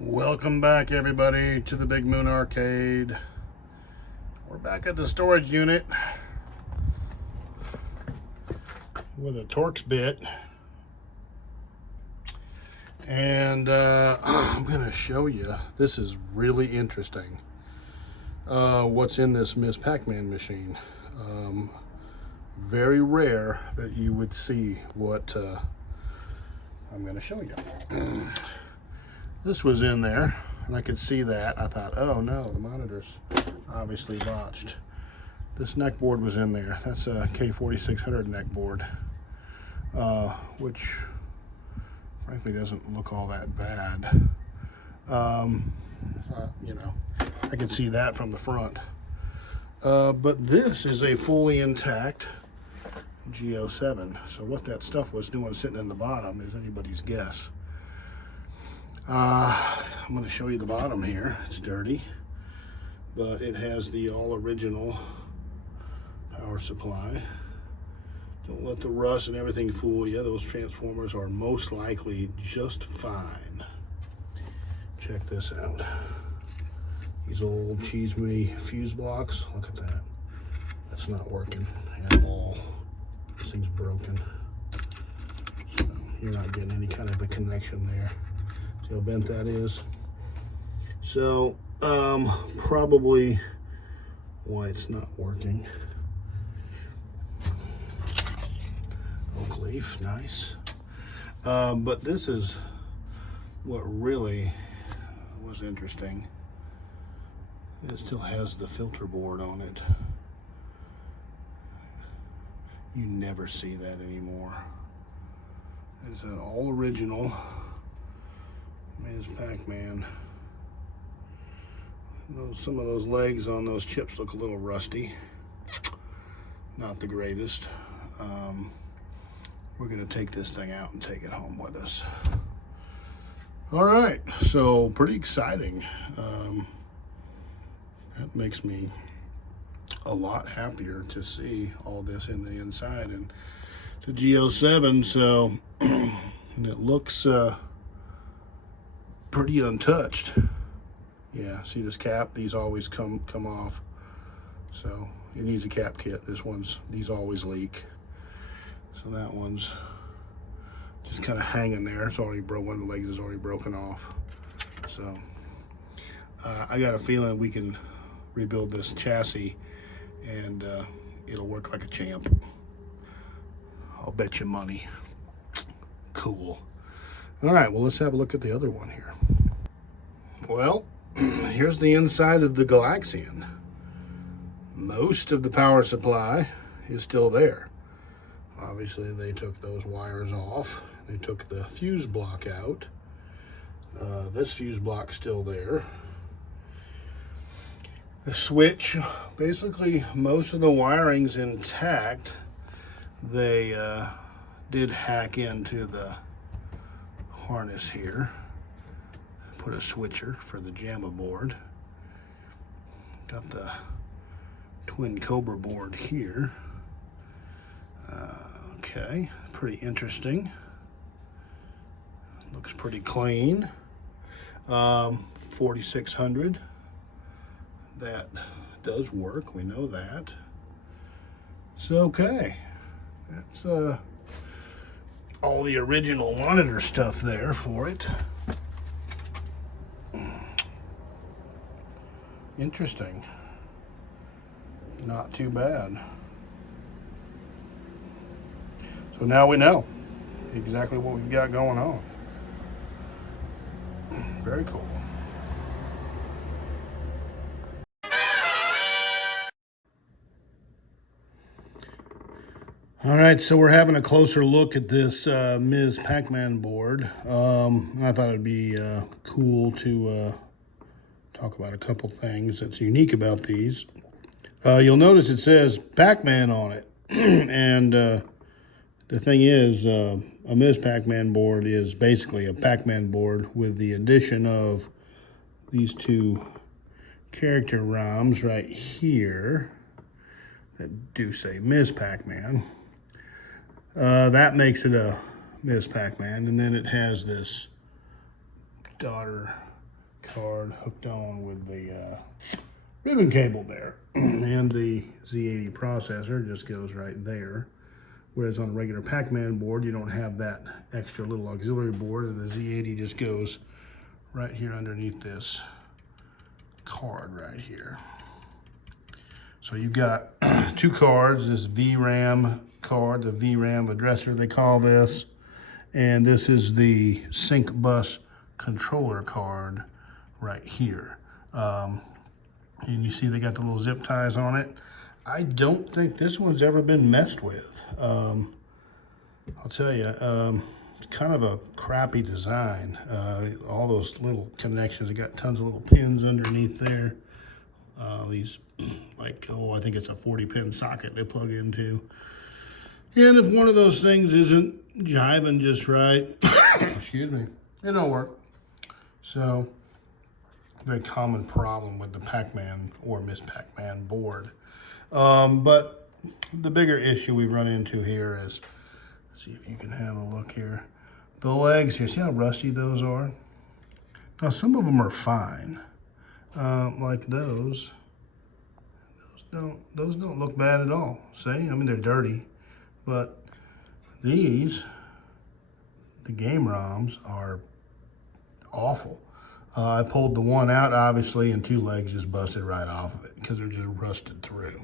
Welcome back, everybody, to the Big Moon Arcade. We're back at the storage unit with a Torx bit, and I'm going to show you. This is really interesting. What's in this Ms. Pac-Man machine? Very rare that you would see what I'm going to show you. This was in there, and I could see that. I thought, oh no, the monitor's obviously botched. This neck board was in there. That's a K4600 neck board, which frankly doesn't look all that bad. You know, I could see that from the front. But this is a fully intact G07. So what that stuff was doing sitting in the bottom is anybody's guess. I'm going to show you the bottom here. It's dirty, but it has the all original power supply. Don't let the rust and everything fool you. Those transformers are most likely just fine. Check this out. These old cheese me fuse blocks. Look at that. That's not working at all. This thing's broken. So you're not getting any kind of a connection there. See how bent that is? So probably why it's not working. Oak leaf, nice. But this is what really was interesting. It still has the filter board on it. You never see that anymore. It's an all original Ms. Pac-Man. Some of those legs on those chips look a little rusty. Not the greatest. We're going to take this thing out and take it home with us. All right, so pretty exciting. That makes me a lot happier to see all this in the inside. And it's a G07, so and it looks pretty untouched. Yeah, see this cap? These always come off. So it needs a cap kit. These always leak. So that one's just kind of hanging there. It's already broke. One of the legs is already broken off. So I got a feeling we can rebuild this chassis and it'll work like a champ. I'll bet you money. Cool. All right, well, let's have a look at the other one here. Well, here's the inside of the Galaxian. Most of the power supply is still there. Obviously, they took those wires off. They took the fuse block out. This fuse block's still there. The switch, basically most of the wiring's intact. They did hack into the harness here. Put a switcher for the JAMA board. Got the twin Cobra board here. Okay, pretty interesting. Looks pretty clean. 4600. That does work, we know that. So, okay. That's all the original monitor stuff there for it. Interesting. Not too bad. So now we know exactly what we've got going on. Very cool. All right, so we're having a closer look at this Ms. Pac-Man board. I thought it'd be cool to talk about a couple things that's unique about these. You'll notice it says Pac-Man on it. And the thing is, a Ms. Pac-Man board is basically a Pac-Man board with the addition of these two character ROMs right here that do say Ms. Pac-Man. That makes it a Ms. Pac-Man, and then it has this daughter card hooked on with the ribbon cable there. And the Z80 processor just goes right there. Whereas on a regular Pac-Man board, you don't have that extra little auxiliary board, and the Z80 just goes right here underneath this card right here. So you've got two cards, this VRAM card, the VRAM addresser they call this, and this is the sync bus controller card right here. And you see they got the little zip ties on it. I don't think this one's ever been messed with. I'll tell you, it's kind of a crappy design. All those little connections, they got tons of little pins underneath there. These, like, I think it's a 40-pin socket they plug into. And if one of those things isn't jiving just right, excuse me, it don't work. So, very common problem with the Pac-Man or Miss Pac-Man board. But the bigger issue we run into here is, let's see if you can have a look here. The legs here, see how rusty those are? Now some of them are fine, like those don't look bad at all. See, I mean they're dirty, but these, the game ROMs are awful. I pulled the one out, obviously, and two legs just busted right off of it because they're just rusted through.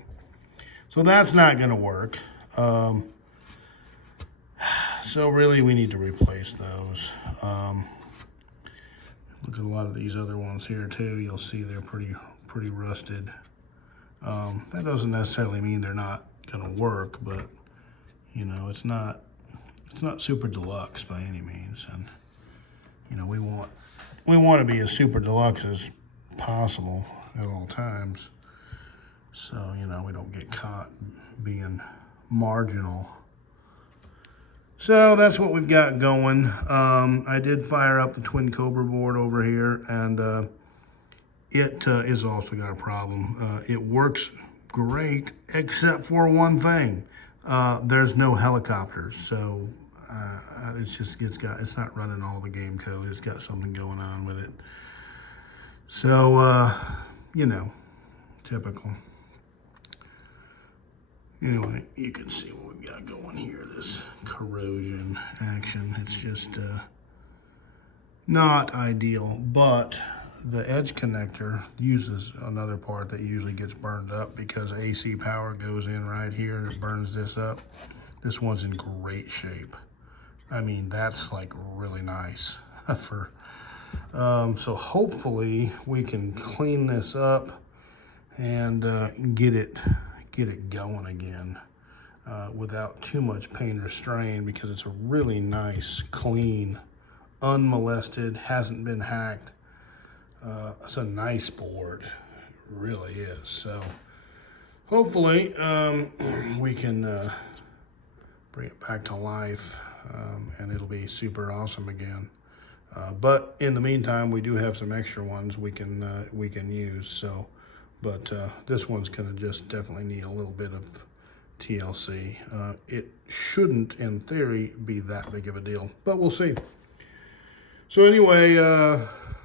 So that's not going to work. So really, we need to replace those. Look at a lot of these other ones here too. You'll see they're pretty rusted. That doesn't necessarily mean they're not going to work, but you know, it's not super deluxe by any means, and you know, we want to be as super deluxe as possible at all times. So, you know, we don't get caught being marginal. So that's what we've got going. I did fire up the Twin Cobra board over here, and it is also got a problem. It works great, except for one thing. There's no helicopters, so it's not running all the game code. It's got something going on with it. So, you know, typical. Anyway, you can see what we've got going here, this corrosion action. It's just not ideal, but the edge connector uses another part that usually gets burned up because AC power goes in right here and it burns this up. This one's in great shape. I mean, that's like really nice for, so hopefully we can clean this up and get it going again without too much pain or strain, because it's a really nice, clean, unmolested, hasn't been hacked. It's a nice board, it really is. So hopefully we can bring it back to life, and it'll be super awesome again. But in the meantime, we do have some extra ones we can use. So, but this one's gonna just definitely need a little bit of TLC. It shouldn't, in theory, be that big of a deal, but we'll see. So anyway,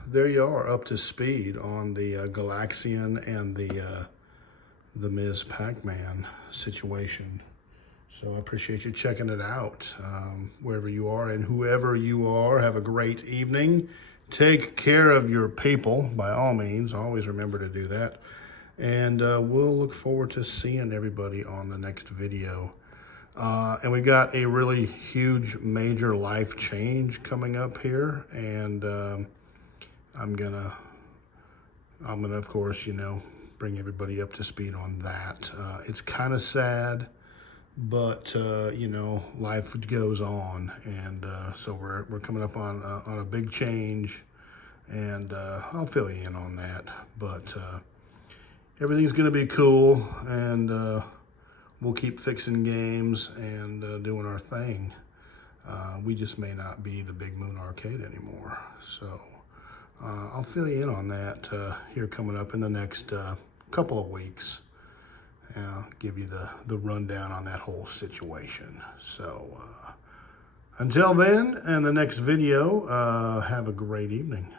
there you are, up to speed on the Galaxian and the Ms. Pac-Man situation. So I appreciate you checking it out, wherever you are, and whoever you are, have a great evening. Take care of your people, by all means. Always remember to do that. And we'll look forward to seeing everybody on the next video. And we've got a really huge, major life change coming up here, and I'm gonna, of course, you know, bring everybody up to speed on that. It's kind of sad, but you know, life goes on, and so we're coming up on a big change, and I'll fill you in on that. But everything's gonna be cool, and we'll keep fixing games and doing our thing. We just may not be the Big Moon Arcade anymore, so I'll fill you in on that here coming up in the next couple of weeks. I'll give you the rundown on that whole situation. So until then, and the next video, have a great evening.